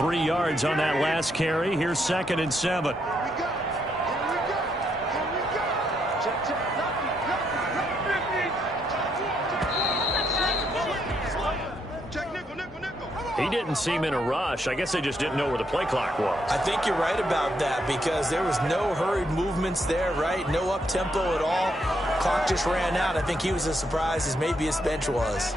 3 yards on that last carry. Here's 2nd and 7. He didn't seem in a rush. I guess they just didn't know where the play clock was. I think you're right about that because there was no hurried movements there, right? No up-tempo at all. Clock just ran out. I think he was as surprised as maybe his bench was.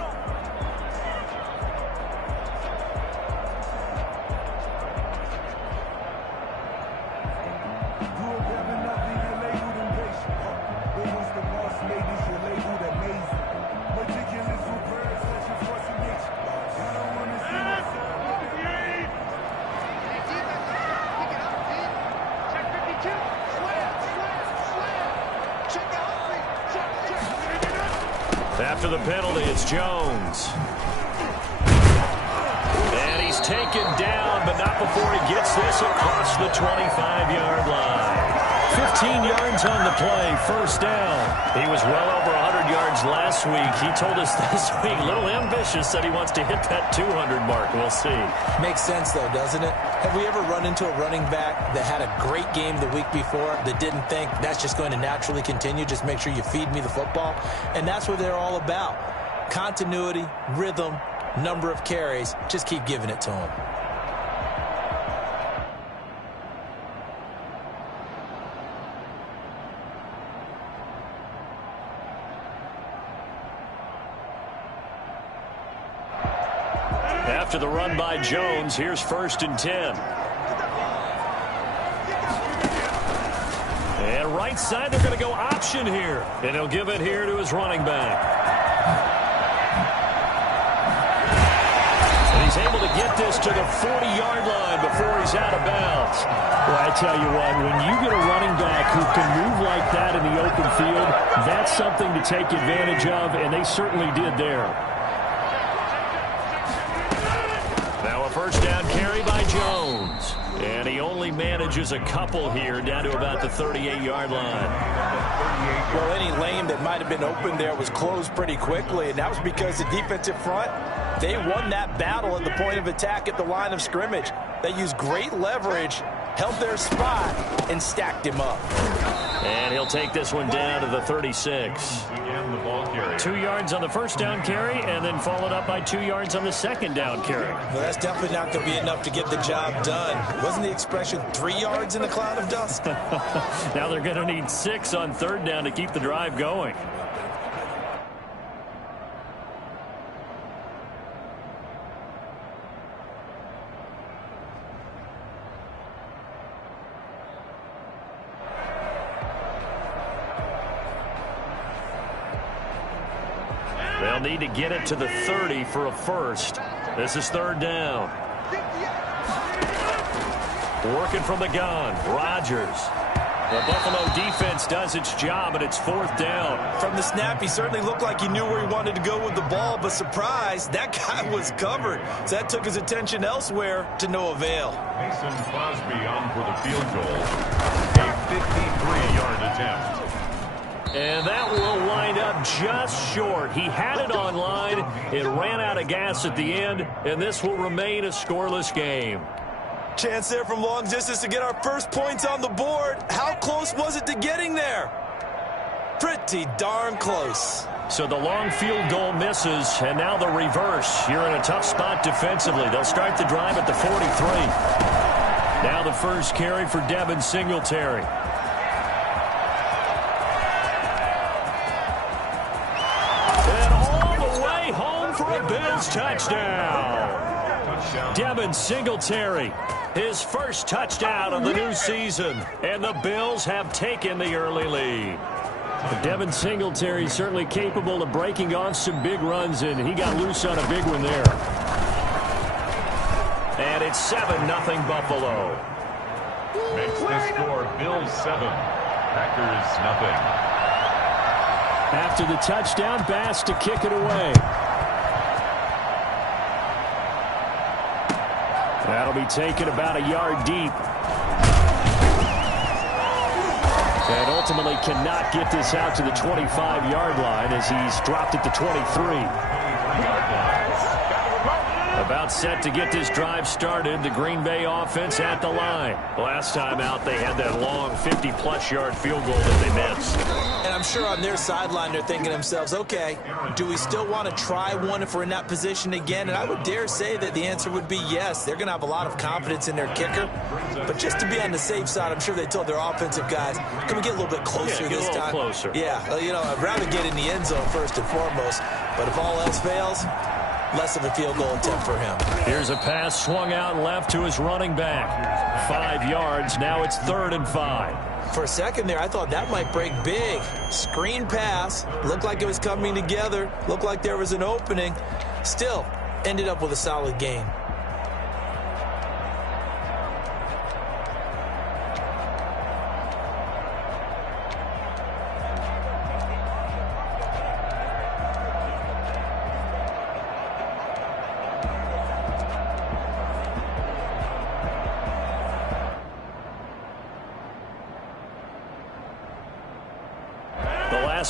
After the penalty, it's Jones. And he's taken down, but not before he gets this across the 25-yard line. 15 yards on the play, first down. He was well over 100 yards last week. He told us this week, a little ambitious, that he wants to hit that 200 mark. We'll see. Makes sense, though, doesn't it? Have we ever run into a running back that had a great game the week before that didn't think that's just going to naturally continue? Just make sure you feed me the football. And that's what they're all about. Continuity, rhythm, number of carries. Just keep giving it to them. After the run by Jones, here's 1st and 10. And right side, they're going to go option here. And he'll give it here to his running back. And he's able to get this to the 40-yard line before he's out of bounds. Well, I tell you what, when you get a running back who can move like that in the open field, that's something to take advantage of, and they certainly did there. Now a first down carry by Jones. And he only manages a couple here down to about the 38-yard line. Well, any lane that might have been open there was closed pretty quickly, and that was because the defensive front, they won that battle at the point of attack at the line of scrimmage. They used great leverage, held their spot, and stacked him up. And he'll take this one down to the 36. 2 yards on the first down carry, and then followed up by 2 yards on the second down carry. Well, that's definitely not going to be enough to get the job done. Wasn't the expression 3 yards in a cloud of dust? Now they're going to need 6 on third down to keep the drive going. They'll need to get it to the 30 for a first. This is third down. Working from the gun, Rodgers. The Buffalo defense does its job, and it's fourth down. From the snap, he certainly looked like he knew where he wanted to go with the ball, but surprise, that guy was covered. So that took his attention elsewhere to no avail. Mason Crosby on for the field goal. A 53-yard attempt. And that will wind up just short. He had it on line. It ran out of gas at the end, and this will remain a scoreless game. Chance there from long distance to get our first points on the board. How close was it to getting there? Pretty darn close. So the long field goal misses, and now the reverse. You're in a tough spot defensively. They'll start the drive at the 43. Now the first carry for Devin Singletary. Bills touchdown. Devin Singletary, his first touchdown of the new season, and the Bills have taken the early lead. Devin Singletary certainly capable of breaking on some big runs, and he got loose on a big one there. And it's 7-0 Buffalo. Makes the score Bills 7, Packers nothing. After the touchdown, Bass to kick it away. That'll be taken about a yard deep. And ultimately cannot get this out to the 25-yard line as he's dropped it to 23. About set to get this drive started. The Green Bay offense at the line. Last time out, they had that long 50-plus yard field goal that they missed. And I'm sure on their sideline, they're thinking to themselves, okay, do we still want to try one if we're in that position again? And I would dare say that the answer would be yes. They're going to have a lot of confidence in their kicker. But just to be on the safe side, I'm sure they told their offensive guys, can we get a little bit closer this time? Closer. Yeah, I'd rather get in the end zone first and foremost. But if all else fails, less of a field goal attempt for him. Here's a pass swung out left to his running back. 5 yards. Now it's 3rd and 5. For a second there, I thought that might break big. Screen pass. Looked like it was coming together. Looked like there was an opening. Still, ended up with a solid gain.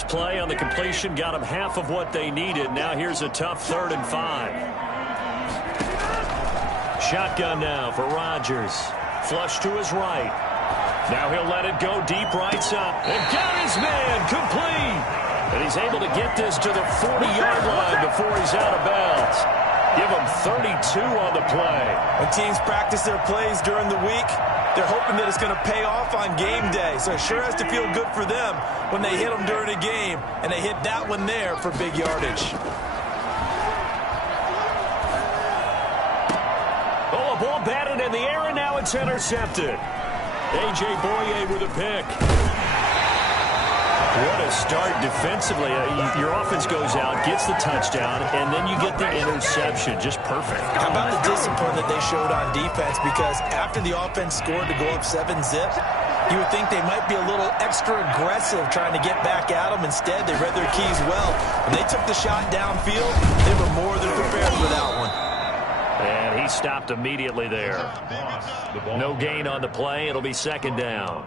Play on the completion got them half of what they needed. Now here's a tough 3rd and 5. Shotgun now for Rodgers. Flush to his right. Now he'll let it go deep right side. And got his man complete. And he's able to get this to the 40-yard line before he's out of bounds. Give him 32 on the play. When teams practice their plays during the week, they're hoping that it's going to pay off on game day. So it sure has to feel good for them when they hit them during a game. And they hit that one there for big yardage. Oh, a ball batted in the air, and now it's intercepted. A.J. Boye with a pick. What a start defensively. Your offense goes out, gets the touchdown, and then you get the interception. Just perfect. How about the discipline that they showed on defense? Because after the offense scored to go up 7-zip, you would think they might be a little extra aggressive trying to get back at them. Instead, they read their keys well. When they took the shot downfield, they were more than prepared for that one. And he stopped immediately there. No gain on the play. It'll be 2nd down.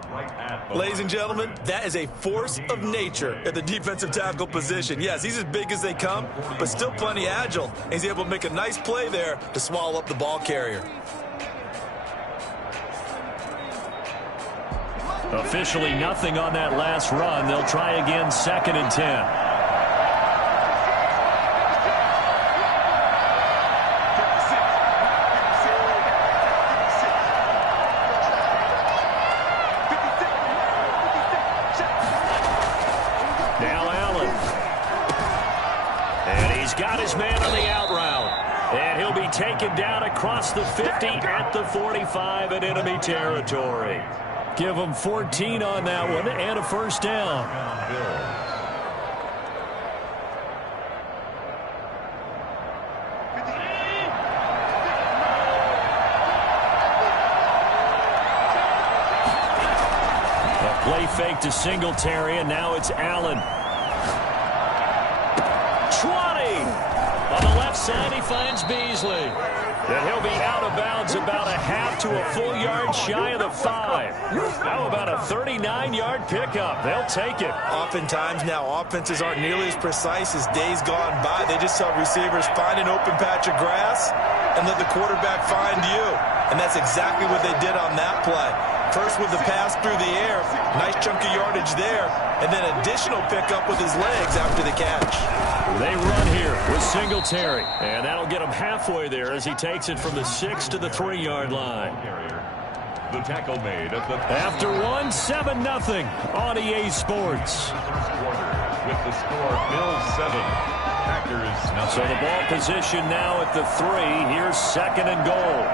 Ladies and gentlemen, that is a force of nature at the defensive tackle position. Yes, he's as big as they come, but still plenty agile. He's able to make a nice play there to swallow up the ball carrier. Officially nothing on that last run. They'll try again 2nd and 10. Taken down across the 50 at the 45 in enemy territory. Give them 14 on that one and a 1st down. A play fake to Singletary, and now it's Allen. 20. On the left side, he finds Beasley. And he'll be out of bounds about a half to a full yard shy of the 5. How about a 39-yard pickup? They'll take it. Oftentimes now, offenses aren't nearly as precise as days gone by. They just saw receivers find an open patch of grass and let the quarterback find you. And that's exactly what they did on that play. First with the pass through the air, nice chunk of yardage there, and then additional pickup with his legs after the catch. They run here with Singletary, and that'll get him halfway there as he takes it from the 6 to the 3-yard line. The tackle made at the after 7-0 on EA Sports. With the score, Bills 7, Packers nothing. So the ball position now at the 3. Here's 2nd and goal.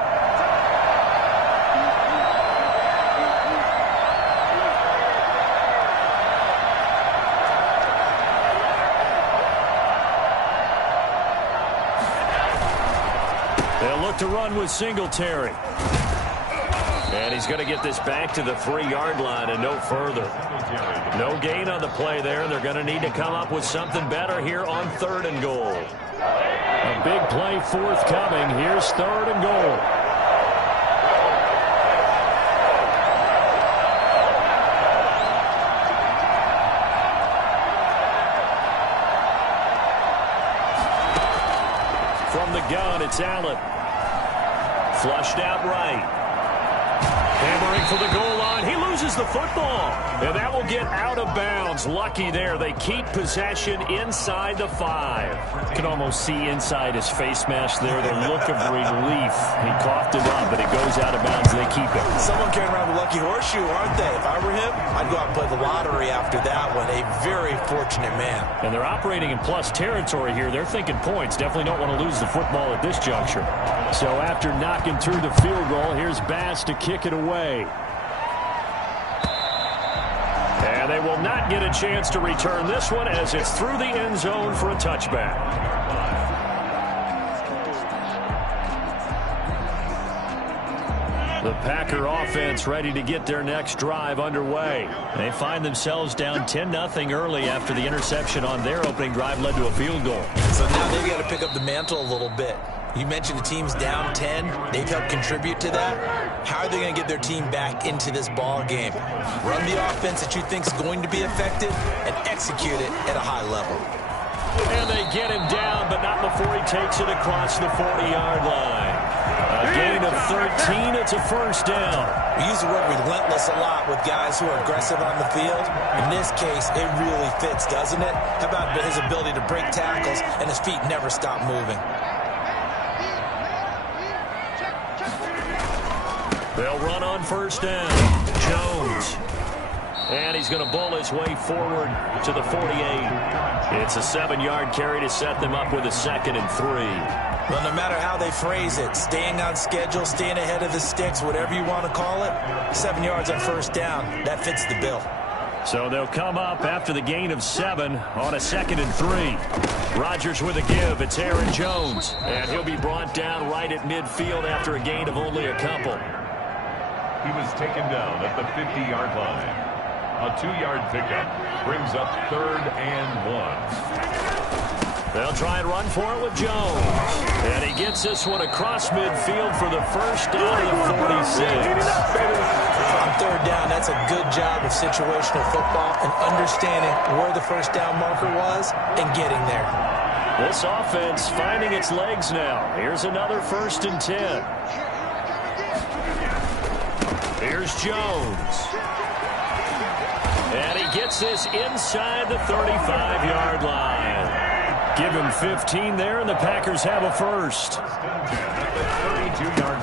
To run with Singletary. And he's going to get this back to the 3-yard line and no further. No gain on the play there. They're going to need to come up with something better here on 3rd and goal. A big play forthcoming. Here's 3rd and goal. From the gun, it's It's Allen. Flushed out right. Hammering for the goal line. He loses the football. And that will get out of bounds. Lucky there. They keep possession inside the 5. You can almost see inside his face mask there the look of relief. He coughed it up, but it goes out of bounds. They keep it. Someone carrying around the lucky horseshoe, aren't they? If I were him, I'd go out and play the lottery after that one. A very fortunate man. And they're operating in plus territory here. They're thinking points. Definitely don't want to lose the football at this juncture. So after knocking through the field goal, here's Bass to kick it away. And they will not get a chance to return this one as it's through the end zone for a touchback. The Packer offense ready to get their next drive underway. They find themselves down 10-0 early after the interception on their opening drive led to a field goal. So now they've got to pick up the mantle a little bit. You mentioned the team's down 10. They've helped contribute to that. How are they going to get their team back into this ball game? Run the offense that you think is going to be effective and execute it at a high level. And they get him down, but not before he takes it across the 40-yard line. A gain of 13. It's a first down. We use the word relentless a lot with guys who are aggressive on the field. In this case, it really fits, doesn't it? How about his ability to break tackles and his feet never stop moving? They'll run on first down. Jones. And he's going to bowl his way forward to the 48. It's a 7-yard carry to set them up with a 2nd and 3. Well, no matter how they phrase it, staying on schedule, staying ahead of the sticks, whatever you want to call it, 7 yards on first down, that fits the bill. So they'll come up after the gain of 7 on a 2nd and 3. Rodgers with a give. It's Aaron Jones. And he'll be brought down right at midfield after a gain of only a couple. He was taken down at the 50-yard line. A 2-yard pickup brings up 3rd and 1. They'll try and run for it with Jones. And he gets this one across midfield for the first down of the 46. On 3rd down, that's a good job of situational football and understanding where the first down marker was and getting there. This offense finding its legs now. Here's another 1st and 10. Here's Jones. And he gets this inside the 35-yard line. Give him 15 there, and the Packers have a first.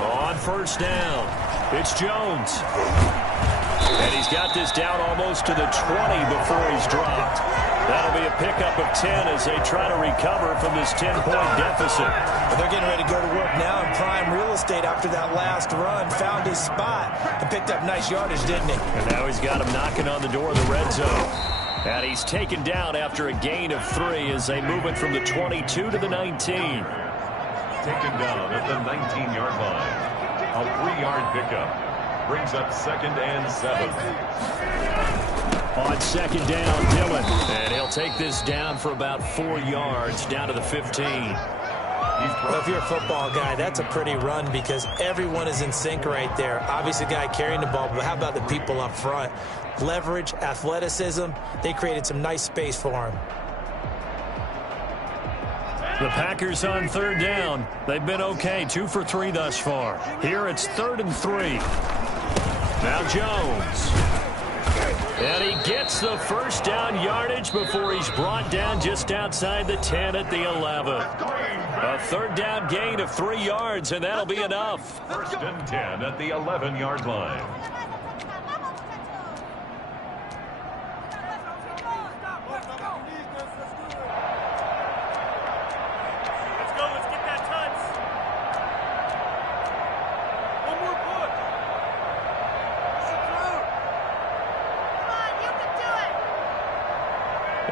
On first down, it's Jones. And he's got this down almost to the 20 before he's dropped. That'll be a pickup of 10 as they try to recover from this 10-point deficit. But they're getting ready to go to work now in prime real estate after that last run. Found his spot and picked up nice yardage, didn't he? And now he's got him knocking on the door of the red zone. And he's taken down after a gain of 3 as they move it from the 22 to the 19. Taken down at the 19-yard line. A 3-yard pickup brings up 2nd and 7. On 2nd down, Dillon. And he'll take this down for about 4 yards down to the 15. Well, if you're a football guy, that's a pretty run because everyone is in sync right there. Obviously, the guy carrying the ball, but how about the people up front? Leverage, athleticism, they created some nice space for him. The Packers on 3rd down. They've been okay, 2 for 3 thus far. Here it's 3rd and 3. Now Jones. And he gets the first down yardage before he's brought down just outside the 10 at the 11. A 3rd down gain of 3 yards, and that'll be enough. 1st and 10 at the 11-yard line.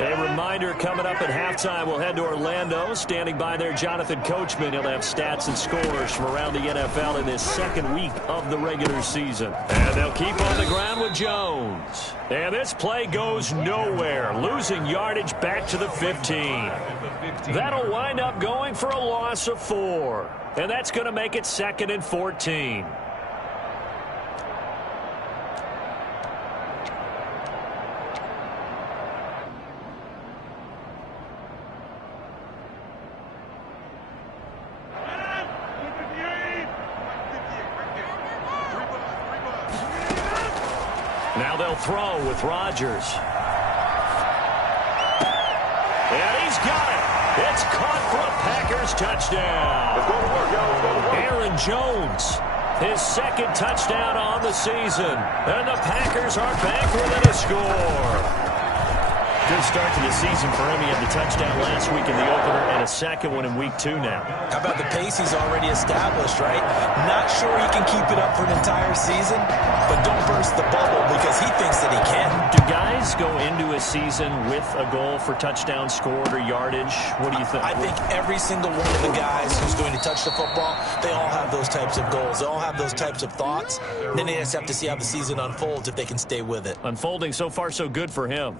A reminder coming up at halftime, we'll head to Orlando. Standing by there, Jonathan Coachman. He'll have stats and scores from around the NFL in this 2nd week of the regular season. And they'll keep on the ground with Jones. And this play goes nowhere, losing yardage back to the 15. That'll wind up going for a loss of 4. And that's going to make it 2nd and 14. Now they'll throw with Rodgers. And he's got it. It's caught for a Packers touchdown. Aaron Jones, his second touchdown on the season. And the Packers are back within a score. Good start to the season for him. He had the touchdown last week in the opener and a second one in week 2 now. How about the pace he's already established, right? Not sure he can keep it up for an entire season, but don't burst the bubble because he thinks that he can. Do guys go into a season with a goal for touchdown scored or yardage? What do you think? I think every single one of the guys who's going to touch the football, they all have those types of goals. They all have those types of thoughts. Then they just have to see how the season unfolds if they can stay with it. Unfolding so far so good for him.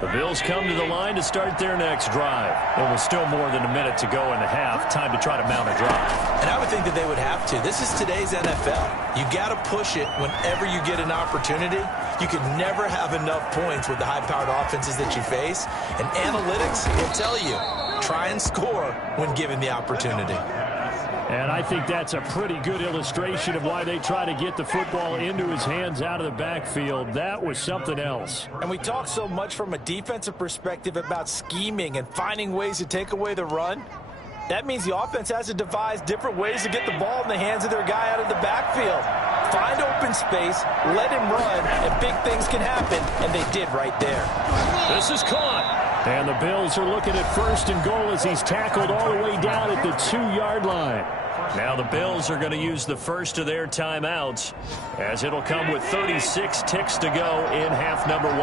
The Bills come to the line to start their next drive. There was still more than a minute to go in the half. Time to try to mount a drive. And I would think that they would have to. This is today's NFL. You got to push it whenever you get an opportunity. You can never have enough points with the high-powered offenses that you face. And analytics will tell you, try and score when given the opportunity. And I think that's a pretty good illustration of why they try to get the football into his hands out of the backfield. That was something else. And we talk so much from a defensive perspective about scheming and finding ways to take away the run. That means the offense has to devise different ways to get the ball in the hands of their guy out of the backfield. Find open space, let him run, and big things can happen, and they did right there. This is caught. And the Bills are looking at 1st and goal as he's tackled all the way down at the 2-yard line. Now the Bills are going to use the first of their timeouts as it'll come with 36 ticks to go in half number 1.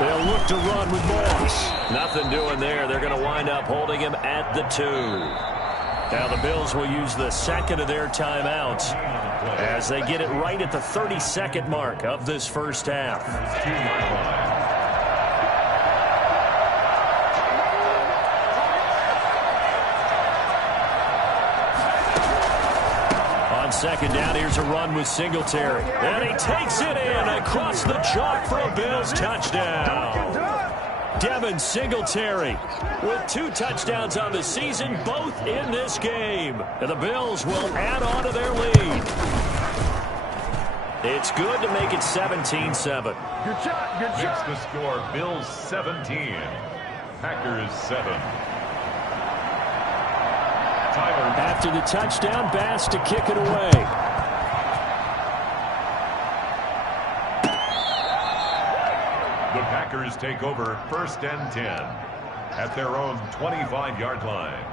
They'll look to run with Moss. Nothing doing there. They're going to wind up holding him at the 2. Now the Bills will use the second of their timeouts as they get it right at the 32nd mark of this first half. On second down, here's a run with Singletary. And he takes it in across the chalk for a Bills touchdown. Devin Singletary with 2 touchdowns on the season, both in this game. And the Bills will add on to their lead. It's good to make it 17-7. Good shot, good shot. Makes the score Bills 17, Packers 7. Tyler. After the touchdown, Bass to kick it away. The Packers take over 1st and 10 at their own 25-yard line.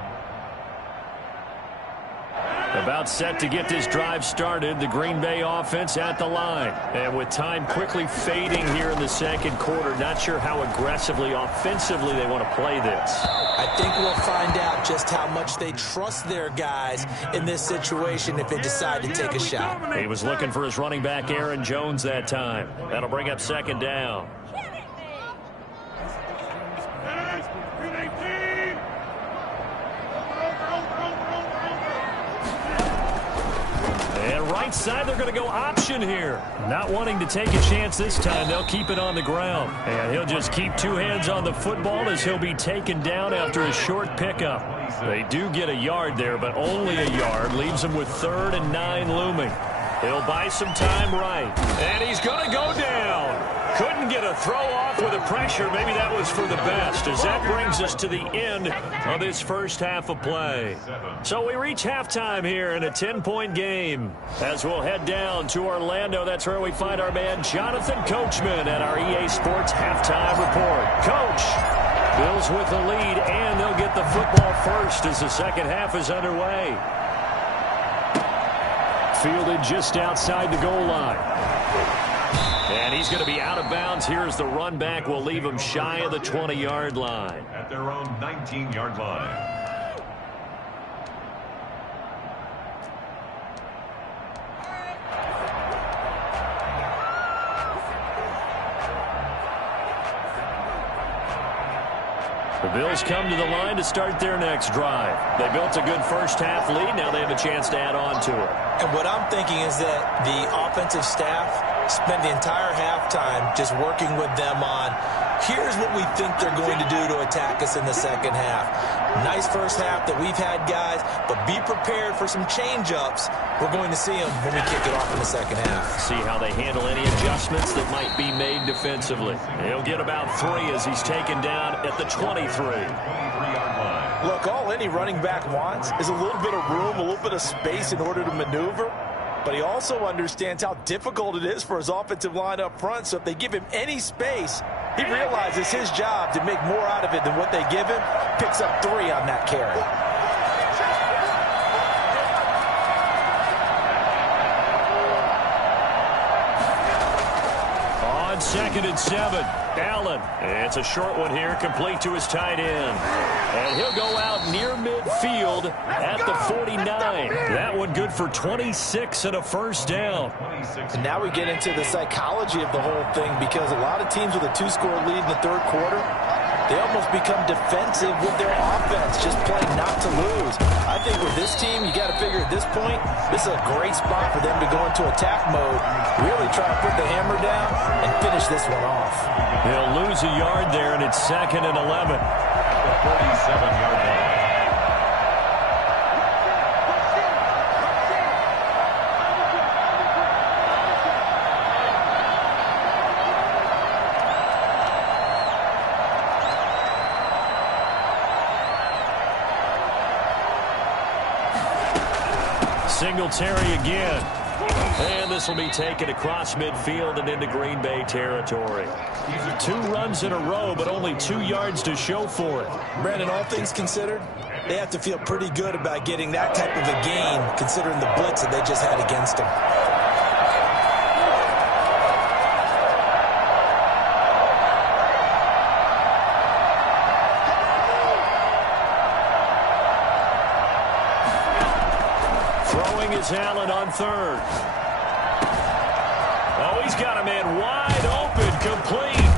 About set to get this drive started, the Green Bay offense at the line. And with time quickly fading here in the second quarter, not sure how aggressively, offensively they want to play this. I think we'll find out just how much they trust their guys in this situation if they decide to take a shot. He was looking for his running back, Aaron Jones, that time. That'll bring up second down. Right side, they're going to go option here. Not wanting to take a chance this time, they'll keep it on the ground. And he'll just keep 2 hands on the football as he'll be taken down after a short pickup. They do get a yard there, but only a yard. Leaves them with 3rd and 9 looming. He'll buy some time right. And he's going to go down. Couldn't get a throw off with the pressure. Maybe that was for the best, as that brings us to the end of this first half of play. So we reach halftime here in a 10-point game. As we'll head down to Orlando, that's where we find our man Jonathan Coachman at our EA Sports Halftime Report. Coach, Bills with the lead, and they'll get the football first as the second half is underway. Fielded just outside the goal line. And he's going to be out of bounds. Here's the run back. We'll leave him shy of the 20-yard line. At their own 19-yard line. The Bills come to the line to start their next drive. They built a good first-half lead. Now they have a chance to add on to it. And what I'm thinking is that the offensive staff spent the entire halftime just working with them on, here's what we think they're going to do to attack us in the second half. Nice first half that we've had, guys, but be prepared for some change-ups. We're going to see them when we kick it off in the second half. See how they handle any adjustments that might be made defensively. He'll get about 3 as he's taken down at the 23. Look, all any running back wants is a little bit of room, a little bit of space in order to maneuver. But he also understands how difficult it is for his offensive line up front. So if they give him any space, he realizes his job to make more out of it than what they give him. Picks up 3 on that carry. On 2nd and 7, Allen. It's a short one here, complete to his tight end. And he'll go out near midfield at the 49. That one good for 26 and a first down. And now we get into the psychology of the whole thing, because a lot of teams with a 2-score lead in the third quarter, they almost become defensive with their offense, just playing not to lose. I think with this team, you got to figure at this point, this is a great spot for them to go into attack mode, really try to put the hammer down and finish this one off. They'll lose a yard there, and it's 2nd and 11. The 47-yard line. Singletary again. And this will be taken across midfield and into Green Bay territory. 2 runs in a row, but only 2 yards to show for it. Brandon, all things considered, they have to feel pretty good about getting that type of a gain, considering the blitz that they just had against them. Allen on 3rd. Oh, he's got a man wide open, complete.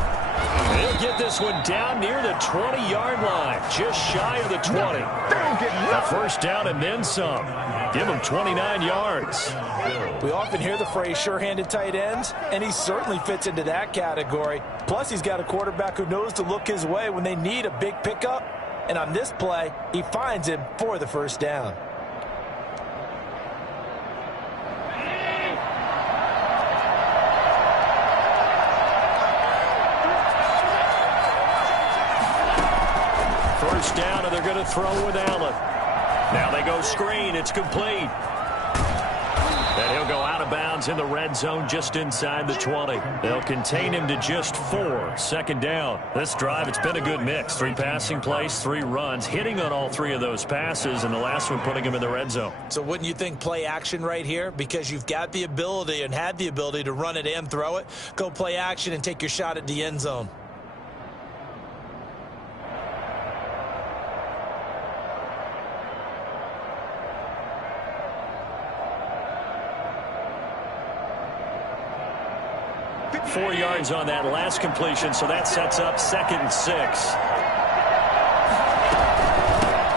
He'll get this one down near the 20-yard line, just shy of the 20. A first down and then some. Give him 29 yards. We often hear the phrase sure-handed tight ends, and he certainly fits into that category. Plus, he's got a quarterback who knows to look his way when they need a big pickup. And on this play, he finds him for the first down. First down, and they're going to throw with Allen. Now they go screen. It's complete. And he'll go out of bounds in the red zone just inside the 20. They'll contain him to just 4. Second down. This drive, it's been a good mix. 3 passing plays, 3 runs, hitting on all 3 of those passes, and the last one putting him in the red zone. So wouldn't you think play action right here? Because you've got the ability and had the ability to run it and throw it. Go play action and take your shot at the end zone. Four yards on that last completion, so that sets up 2nd and 6.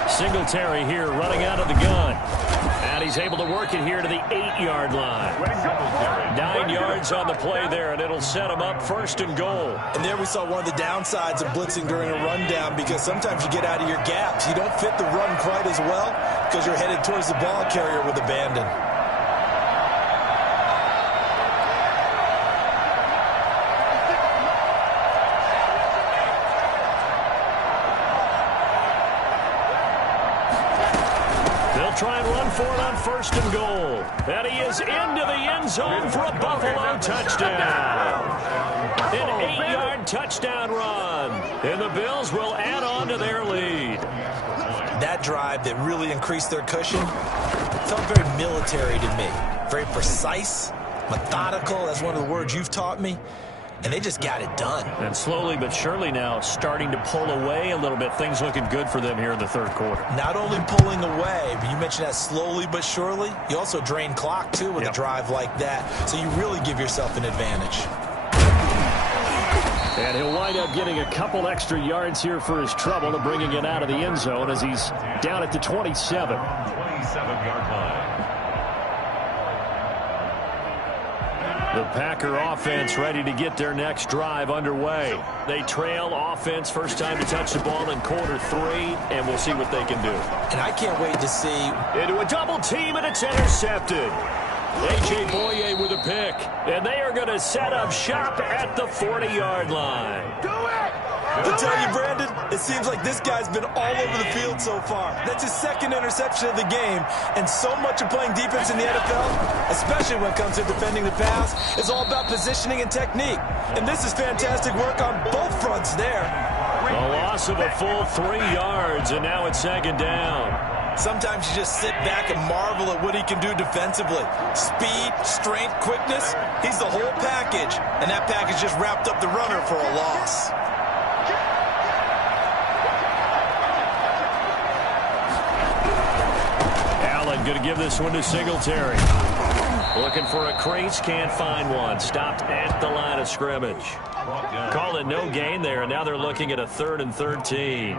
Singletary here running out of the gun. And he's able to work it here to the 8-yard line. 9 yards on the play there, and it'll set him up 1st and goal. And there we saw one of the downsides of blitzing during a rundown, because sometimes you get out of your gaps. You don't fit the run quite as well because you're headed towards the ball carrier with abandon. Try and run for it on 1st and goal. And he is into the end zone for a Buffalo touchdown. An 8-yard touchdown run. And the Bills will add on to their lead. That drive that really increased their cushion felt very military to me. Very precise, methodical. That's one of the words you've taught me. And they just got it done. And slowly but surely now starting to pull away a little bit. Things looking good for them here in the third quarter. Not only pulling away, but you mentioned that slowly but surely. You also drain clock, too, with a drive like that. So you really give yourself an advantage. And he'll wind up getting a couple extra yards here for his trouble and bringing it out of the end zone as he's down at the 27. 27-yard line. The Packer offense ready to get their next drive underway. They trail offense, first time to touch the ball in quarter 3, and we'll see what they can do. And I can't wait to see. Into a double team, and it's intercepted. A.J. Boye with a pick, and they are going to set up shop at the 40-yard line. I'll tell you, Brandon, it seems like this guy's been all over the field so far. That's his second interception of the game, and so much of playing defense in the NFL, especially when it comes to defending the pass, is all about positioning and technique. And this is fantastic work on both fronts there. A loss of a full 3 yards, and now it's second down. Sometimes you just sit back and marvel at what he can do defensively. Speed, strength, quickness, he's the whole package. And that package just wrapped up the runner for a loss. Allen going to give this one to Singletary. Looking for a crease, can't find one. Stopped at the line of scrimmage. Call it no gain there, and now they're looking at a 3rd and 13.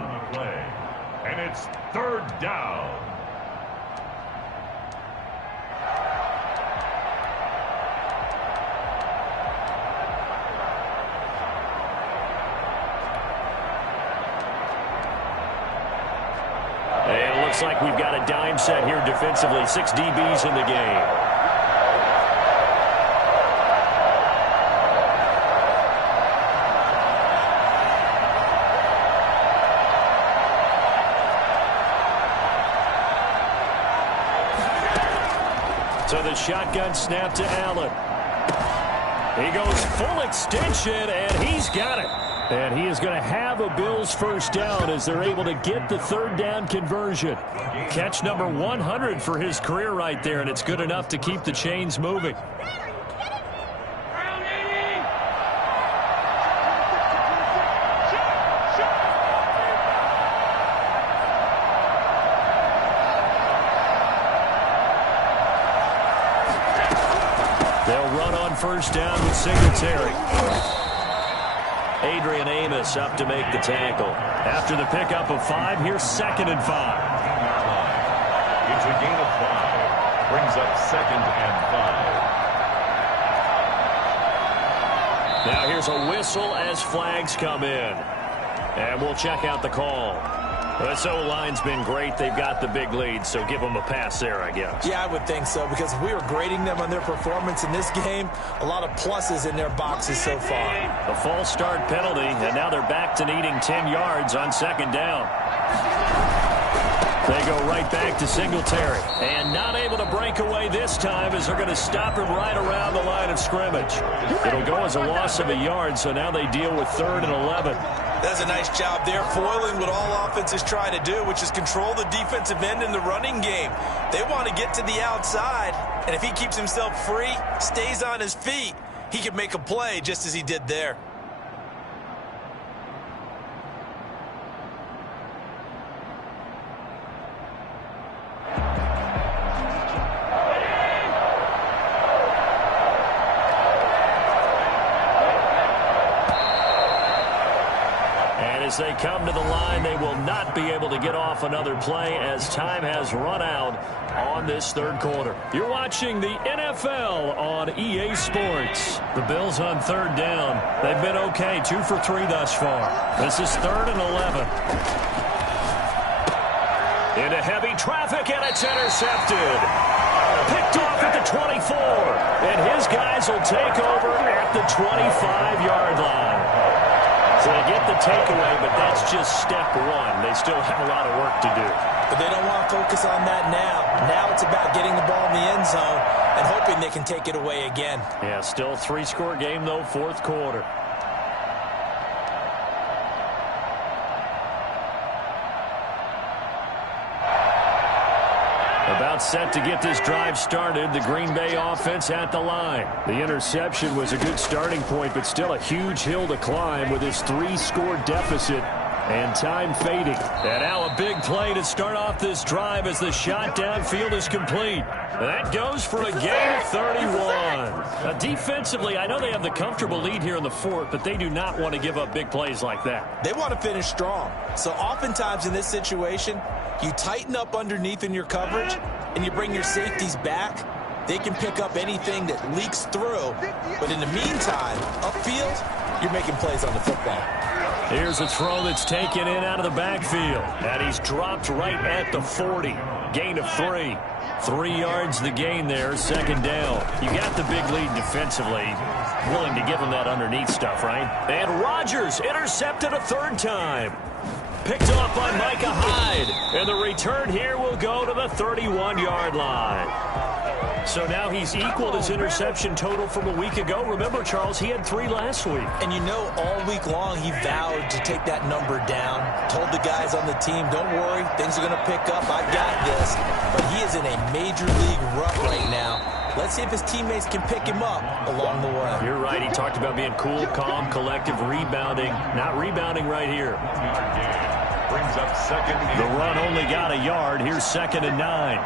And it's 3rd down. And it looks like we've got a dime set here defensively. 6 DBs in the game. So the shotgun snap to Allen. He goes full extension, and he's got it. And he is going to have a Bills first down as they're able to get the 3rd down conversion. Catch number 100 for his career right there, and it's good enough to keep the chains moving. They'll run on first down with Singletary. Adrian Amos up to make the tackle. After the pickup of 5, here's 2nd and 5. It's a gain of 5. Brings up 2nd and 5. Now here's a whistle as flags come in. And we'll check out the call. This O-line's been great. They've got the big lead, so give them a pass there, I guess. Yeah, I would think so, because if we were grading them on their performance in this game, a lot of pluses in their boxes so far. A false start penalty, and now they're back to needing 10 yards on 2nd down. They go right back to Singletary, and not able to break away this time as they're going to stop him right around the line of scrimmage. It'll go as a loss of a yard, so now they deal with 3rd and 11. Does a nice job there, foiling what all offenses try to do, which is control the defensive end in the running game. They want to get to the outside, and if he keeps himself free, stays on his feet, he can make a play just as he did there. As they come to the line, they will not be able to get off another play as time has run out on this 3rd quarter. You're watching the NFL on EA Sports. The Bills on 3rd down. They've been okay, 2 for 3 thus far. This is 3rd and 11. Into heavy traffic, and it's intercepted. Picked off at the 24, and his guys will take over at the 25-yard line. So they get the takeaway, but that's just step 1. They still have a lot of work to do. But they don't want to focus on that now. Now it's about getting the ball in the end zone and hoping they can take it away again. Yeah, still a 3-score game, though, 4th quarter. About set to get this drive started. The Green Bay offense at the line. The interception was a good starting point, but still a huge hill to climb with his 3-score deficit And time fading. And now a big play to start off this drive as the shot downfield is complete. That goes for a gain of 31. Now, defensively, I know they have the comfortable lead here in the fourth, but they do not want to give up big plays like that. They want to finish strong. So oftentimes in this situation, you tighten up underneath in your coverage, and you bring your safeties back. They can pick up anything that leaks through. But in the meantime, upfield, you're making plays on the football. Here's a throw that's taken in out of the backfield. And he's dropped right at the 40. Gain of 3. 3 yards the gain there, second down. You got the big lead defensively. Willing to give him that underneath stuff, right? And Rodgers intercepted a third time. Picked off by Micah Hyde. And the return here will go to the 31-yard line. So now he's equaled his interception total from a week ago. Remember, Charles, he had 3 last week. And you know, all week long he vowed to take that number down. Told the guys on the team, don't worry, things are going to pick up. I've got this. But he is in a major league rut right now. Let's see if his teammates can pick him up along the way. You're right. He talked about being cool, calm, collective, rebounding. Not rebounding right here. Brings up second. The run only got a yard. Here's 2nd and 9.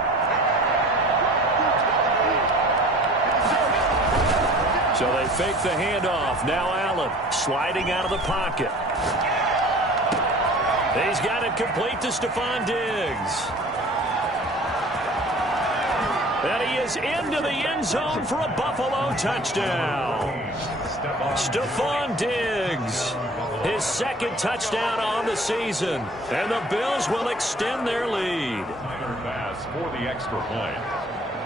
So they fake the handoff. Now Allen sliding out of the pocket. He's got it complete to Stephon Diggs. And he is into the end zone for a Buffalo touchdown. Stephon Diggs, his 2nd touchdown on the season. And the Bills will extend their lead. Pass for the extra point.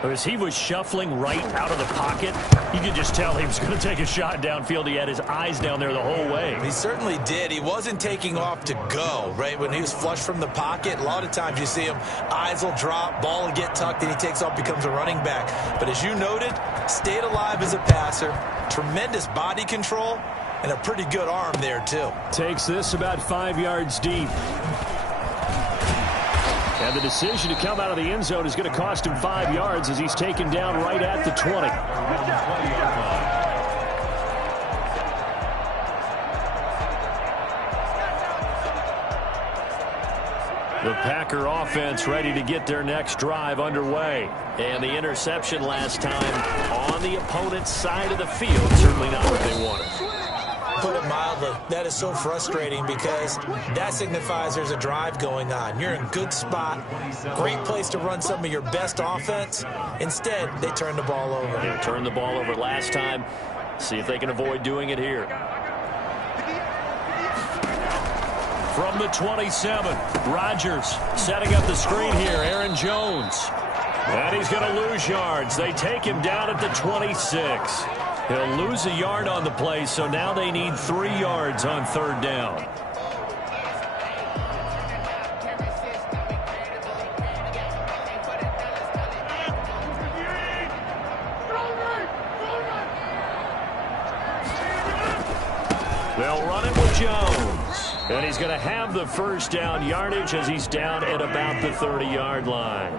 As he was shuffling right out of the pocket, you could just tell he was going to take a shot downfield. He had his eyes down there the whole way. He certainly did. He wasn't taking off to go, right? When he was flush from the pocket, a lot of times you see him, eyes will drop, ball will get tucked, and he takes off, becomes a running back. But as you noted, stayed alive as a passer, tremendous body control, and a pretty good arm there, too. Takes this about 5 yards deep. And the decision to come out of the end zone is going to cost him 5 yards as he's taken down right at the 20. The Packer offense ready to get their next drive underway. And the interception last time on the opponent's side of the field. Certainly not what they wanted. Put it mildly, that is so frustrating because that signifies there's a drive going on. You're in a good spot, great place to run some of your best offense. Instead, they turn the ball over. They turned the ball over last time. See if they can avoid doing it here. From the 27, Rodgers setting up the screen here. Aaron Jones. And he's going to lose yards. They take him down at the 26. He'll lose a yard on the play, so now they need 3 yards on 3rd down. They'll run it with Jones. And he's going to have the first down yardage as he's down at about the 30-yard line.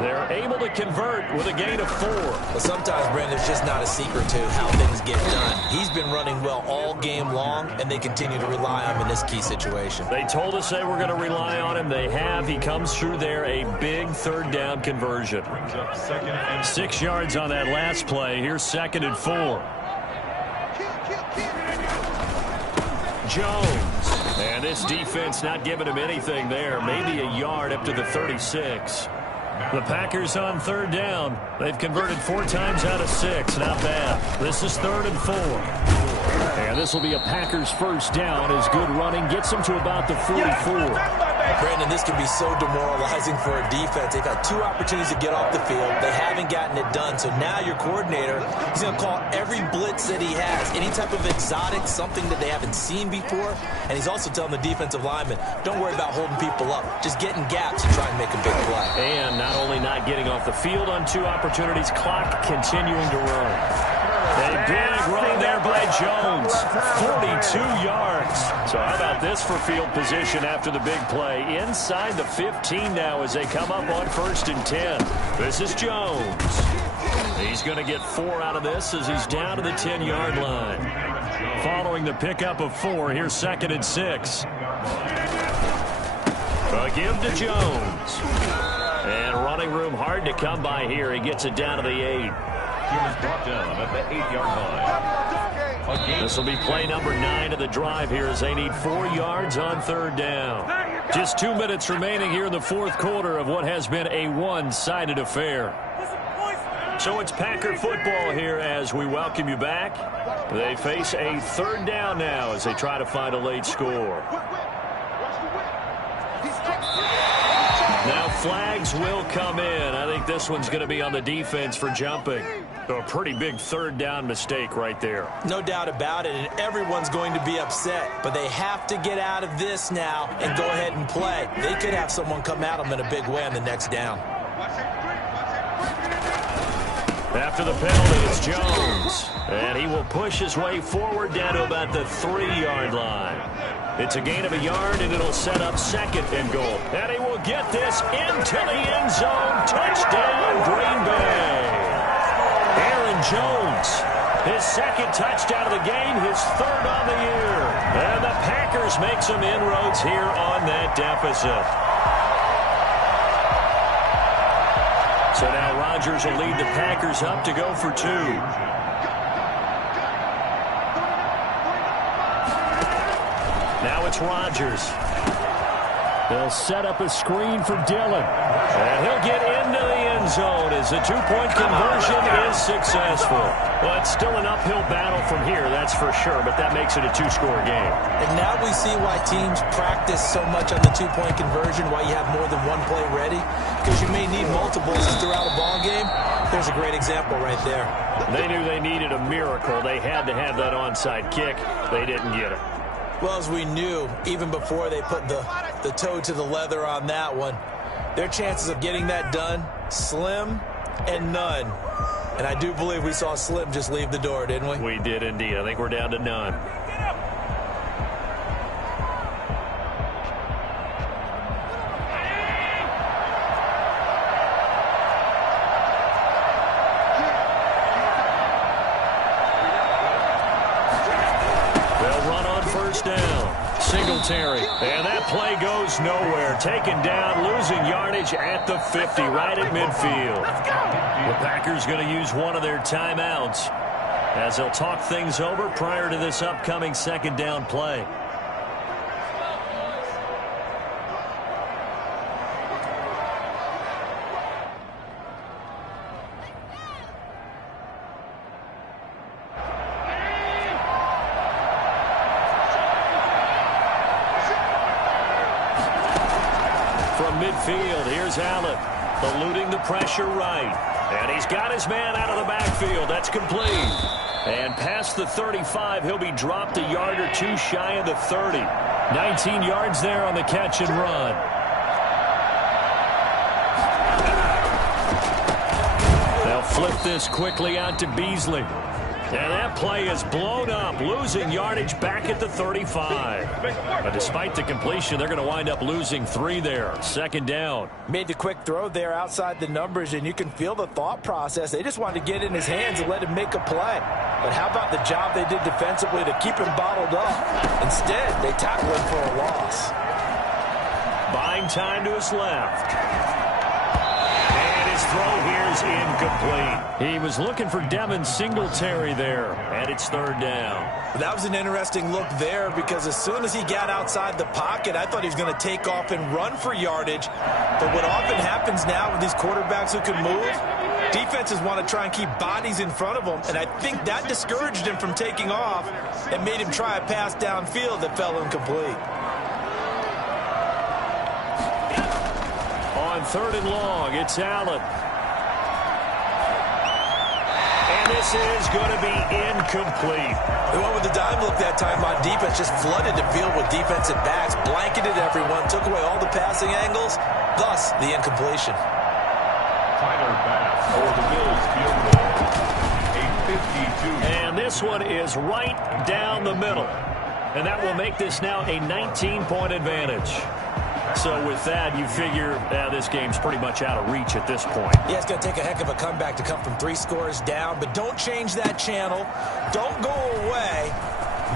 They're able to convert with a gain of 4. But sometimes, Brandon, there's just not a secret to how things get done. He's been running well all game long, and they continue to rely on him in this key situation. They told us they were going to rely on him. They have. He comes through there, a big 3rd down conversion. 6 yards on that last play. Here's 2nd and 4. Jones. And this defense not giving him anything there. Maybe a yard up to the 36. The Packers on 3rd down. They've converted 4 times out of 6. Not bad. This is 3rd and 4. And this will be a Packers first down as good running gets them to about the 44. Brandon, this can be so demoralizing for a defense. They've had 2 opportunities to get off the field. They haven't gotten it done. So now your coordinator, he's going to call every blitz that he has, any type of exotic, something that they haven't seen before. And he's also telling the defensive lineman, don't worry about holding people up. Just get in gaps and try and make a big play. And not only not getting off the field on 2 opportunities, clock continuing to run. A big run there by Jones. 42 yards. So how about this for field position after the big play? Inside the 15 now as they come up on 1st and 10. This is Jones. He's going to get 4 out of this as he's down to the 10-yard line. Following following the pickup of 4. Here's 2nd and 6. A give to Jones. And running room hard to come by here. He gets it down to the 8. He was brought down at the 8-yard line. This will be play number 9 of the drive here as they need 4 yards on 3rd down. Just 2 minutes remaining here in the 4th quarter of what has been a one-sided affair. So it's Packer football here as we welcome you back. They face a 3rd down now as they try to find a late score. Now flags will come in. I think this one's going to be on the defense for jumping. So a pretty big 3rd down mistake right there. No doubt about it, and everyone's going to be upset. But they have to get out of this now and go ahead and play. They could have someone come at them in a big way on the next down. After the penalty, it's Jones. And he will push his way forward down to about the 3-yard line. It's a gain of a yard, and it'll set up 2nd and goal. And he will get this into the end zone. Touchdown, Green Bay. Aaron Jones, his 2nd touchdown of the game, his 3rd on the year. And the Packers make some inroads here on that deficit. So now Rodgers will lead the Packers up to go for 2. Now it's Rodgers. They'll set up a screen for Dillon. And he'll get into the end zone as the 2-point conversion is successful. Well, it's still an uphill battle from here, that's for sure, but that makes it a 2-score game. And now we see why teams practice so much on the 2-point conversion, why you have more than one play ready, because you may need multiples throughout a ball game. There's a great example right there. They knew they needed a miracle. They had to have that onside kick. They didn't get it. Well, as we knew, even before they put the toe to the leather on that one, their chances of getting that done, slim and none. And I do believe we saw Slim just leave the door, didn't we? We did indeed. I think we're down to none. Singletary. And that play goes nowhere. Taken down, losing yardage at the 50, right at midfield. The Packers going to use one of their timeouts as they'll talk things over prior to this upcoming 2nd down play. Midfield, here's Allen, eluding the pressure right. And he's got his man out of the backfield. That's complete. And past the 35, he'll be dropped a yard or 2 shy of the 30. 19 yards there on the catch and run. They'll flip this quickly out to Beasley. And that play is blown up, losing yardage back at the 35. But despite the completion, they're going to wind up losing 3 there. 2nd down. Made the quick throw there outside the numbers, and you can feel the thought process. They just wanted to get in his hands and let him make a play. But how about the job they did defensively to keep him bottled up? Instead, they tackled him for a loss. Buying time to his left. Throw here's incomplete. He was looking for Devin Singletary there, and it's 3rd down. That was an interesting look there because as soon as he got outside the pocket, I thought he was going to take off and run for yardage. But what often happens now with these quarterbacks who can move, defenses want to try and keep bodies in front of them, and I think that discouraged him from taking off and made him try a pass downfield that fell incomplete. On 3rd and long, it's Allen. And this is going to be incomplete. They went with the dime look that time on defense, just flooded the field with defensive backs, blanketed everyone, took away all the passing angles, thus the incompletion. Tyler Bass for the Bills field goal. A 52. And this one is right down the middle. And that will make this now a 19-point advantage. So with that, you figure this game's pretty much out of reach at this point. Yeah, it's going to take a heck of a comeback to come from 3 scores down, but don't change that channel. Don't go away.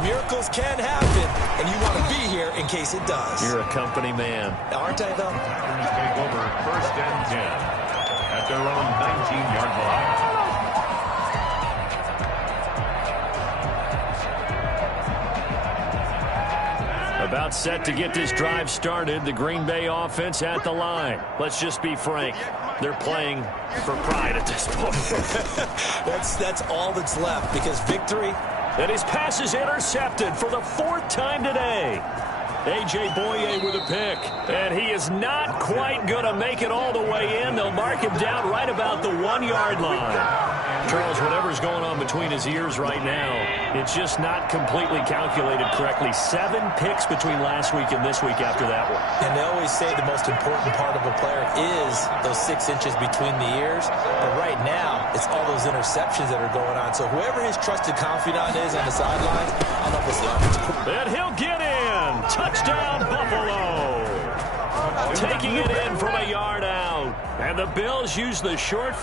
Miracles can happen, and you want to be here in case it does. You're a company man. Aren't I, though? Packers take over 1st and 10 at their own 19-yard line. About set to get this drive started. The Green Bay offense at the line. Let's just be frank. They're playing for pride at this point. That's all that's left, because victory. And his pass is intercepted for the 4th time today. A.J. Boye with a pick. And he is not quite going to make it all the way in. They'll mark him down right about the 1-yard line. Charles, whatever's going on between his ears right now, it's just not completely calculated correctly. 7 picks between last week and this week after that one. And they always say the most important part of a player is those 6 inches between the ears. But right now, it's all those interceptions that are going on. So whoever his trusted confidant is on the sidelines, I love this offense. And he'll get in. Touchdown, Buffalo. Taking it in from a yard out. And the Bills use the short field.